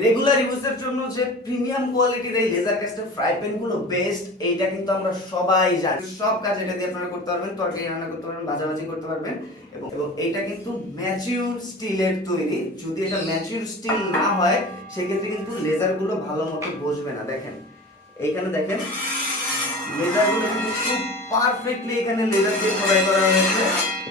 Regular ইউজের জন্য যে প্রিমিয়াম কোয়ালিটির এই লেজার কাস্টের ফ্রাই প্যান গুলো বেস্ট, এইটা কিন্তু আমরা সবাই জানি। সব কাজ এটা দিয়ে আপনারা করতে পারবেন, তরকারি রান্না করতে পারবেন, ভাজাভাজি করতে পারবেন। এবং এইটা কিন্তু ম্যাচিউর স্টিলের তৈরি। যদি এটা ম্যাচিউর স্টিল না হয় সেক্ষেত্রে কিন্তু লেজার গুলো ভালো মতো বসবে না। দেখেন এইখানে দেখেন লেজার গুলো কিন্তু খুব পারফেক্টলি এখানে লেজার দিয়ে খোদাই করা হয়েছে।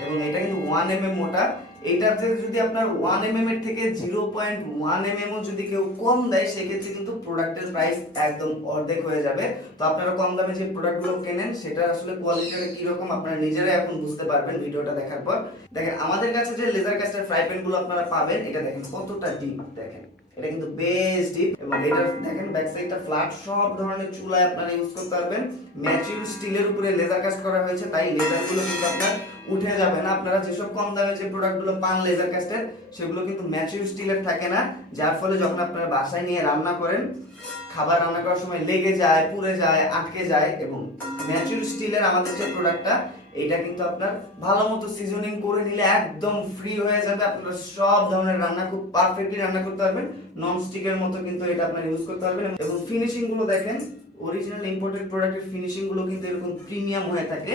এবং এটা কিন্তু 1 mm মোটা। এটাতে যদি আপনার 1 mm এর থেকে 0.1 mm যদি কেউ কম দেয় সেক্ষেত্রে কিন্তু প্রোডাক্টের প্রাইস একদম অর্ধেক হয়ে যাবে। তো আপনারা কম দামে যে প্রোডাক্টগুলো কেনেন সেটা আসলে কোয়ালিটিটা কিরকম আপনারা নিজেরাই এখন বুঝতে পারবেন ভিডিওটা দেখার পর। দেখেন আমাদের কাছে যে লেজার কাস্টের ফ্রাই প্যানগুলো আপনারা পাবেন, এটা দেখেন কতটা ডিপ। দেখেন এটা কিন্তু বেশ ডিপ। এবং এটা দেখেন ব্যাক সাইডটা ফ্ল্যাট, সব ধরনের চুলায় আপনারা ইউজ করতে পারবেন। ম্যাচিউর স্টিলের উপরে লেজার কাস্ট করা হয়েছে, তাই লেজারগুলো কিন্তু আপনার উঠে যাবে না। আপনারা যেসব কম দামে যে প্রোডাক্টগুলো পান লেজার কাস্টের, সেগুলো কিন্তু ম্যাচিউর স্টিলের থাকে না, যার ফলে যখন আপনারা বাসায় নিয়ে রান্না করেন খাবার রান্না করার সময় লেগে যায়, পুড়ে যায়, আটকে যায়। এবং ম্যাচিউর স্টিলের আমাদের যে প্রোডাক্টটা, এটা কিন্তু আপনার ভালো মতো সিজনিং করে নিলে একদম ফ্রি হয়ে যাবে। আপনারা সব ধরনের রান্না খুব পারফেক্টলি রান্না করতে পারবেন। নন স্টিকের মতো কিন্তু এটা আপনারা ইউজ করতে পারবেন। এবং ফিনিশিং গুলো দেখেন, অরিজিনাল ইম্পোর্টেড প্রোডাক্টের ফিনিশিং গুলো কিন্তু এরকম প্রিমিয়াম হয়ে থাকে।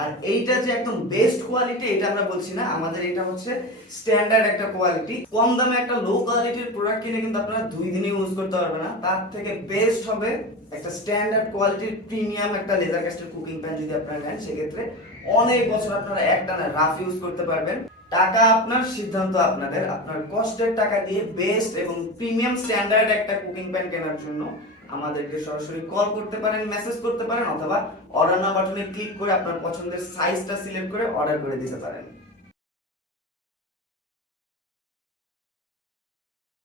আর এইটা যে একদম বেস্ট কোয়ালিটি এটা আমরা বলছি না, আমাদের এটা হচ্ছে স্ট্যান্ডার্ড একটা কোয়ালিটি। কম দামে একটা লো কোয়ালিটির প্রোডাক্ট কিনে কিন্তু আপনারা 2 দিনই ইউজ করতে পারবেন না। তার থেকে বেস্ট হবে একটা স্ট্যান্ডার্ড কোয়ালিটির প্রিমিয়াম একটা লেজার কাস্টের কুকিং প্যান যদি আপনারা নেন, সেক্ষেত্রে অনেক বছর আপনারা একটানা রাফ ইউজ করতে পারবেন। টাকা আপনার, সিদ্ধান্ত আপনাদের। আপনার কষ্টের টাকা দিয়ে বেস্ট এবং প্রিমিয়াম স্ট্যান্ডার্ড একটা কুকিং প্যান কেনার জন্য আমাদেরকে সরাসরি কল করতে পারেন, মেসেজ করতে পারেন, অথবা অর্ডার নাও বাটনে ক্লিক করে আপনার পছন্দের সাইজটা সিলেক্ট করে অর্ডার করে দিতে পারেন।